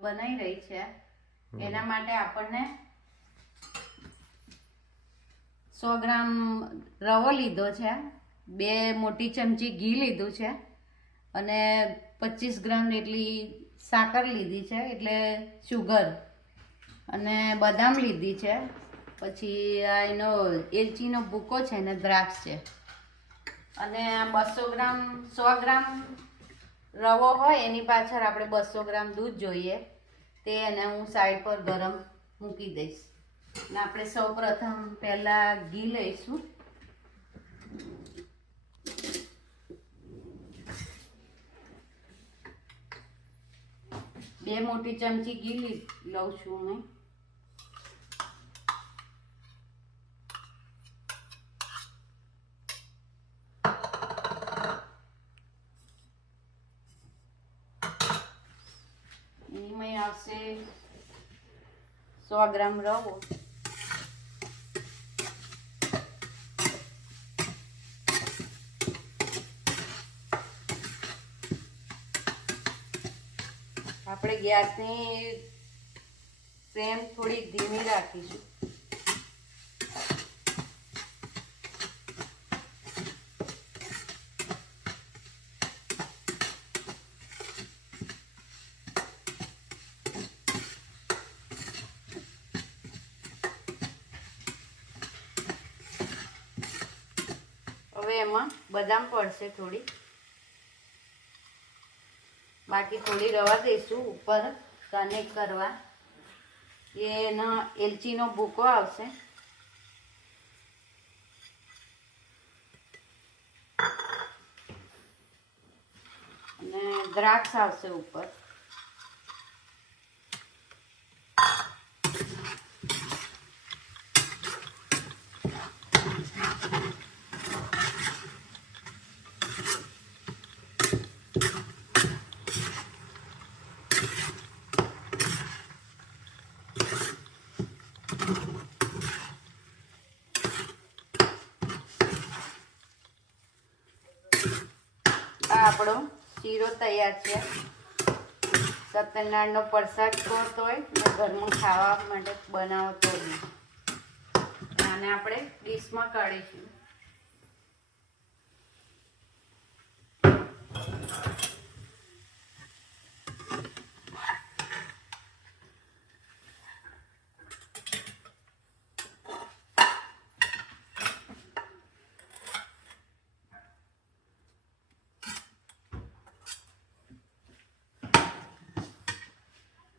બનાવી રહી છે. એના માટે આપણને સો ગ્રામ રવો લીધો છે. બે મોટી ચમચી ઘી લીધું છે. અને પચીસ ગ્રામ જેટલી સાકર લીધી છે એટલે શુગર અને બદામ લીધી છે. પછી આ એનો એલચીનો ભૂકો છે અને દ્રાક્ષ છે. અને બસો ગ્રામ સો ગ્રામ રવો હોય એની પાછળ આપણે બસો ગ્રામ દૂધ જોઈએ. તે એને હું સાઈડ પર ગરમ મૂકી દઈશ. અને આપણે સૌ પ્રથમ પહેલાં ઘી લઈશું. બે મોટી ચમચી ઘી લઉં છું મેં એમાં આવશે. સો ગ્રામ રવો. આપણે ગેસની સેમ થોડી ધીમી રાખીશું. હવે એમાં બદામ પડશે થોડી. બાકી થોડી રવા દઈશું ઉપર કનેક્ટ કરવા. એનો એલચીનો ભૂકો આવશે. અને દ્રાક્ષ આવશે ઉપર. આ આપણો શીરો તૈયાર છે. સત્યનારાયણનો પ્રસાદ કરતો હોય ને ઘરમાં ખાવા માટે બનાવતો હોય. આને આપણે ડીશમાં કાઢીશું.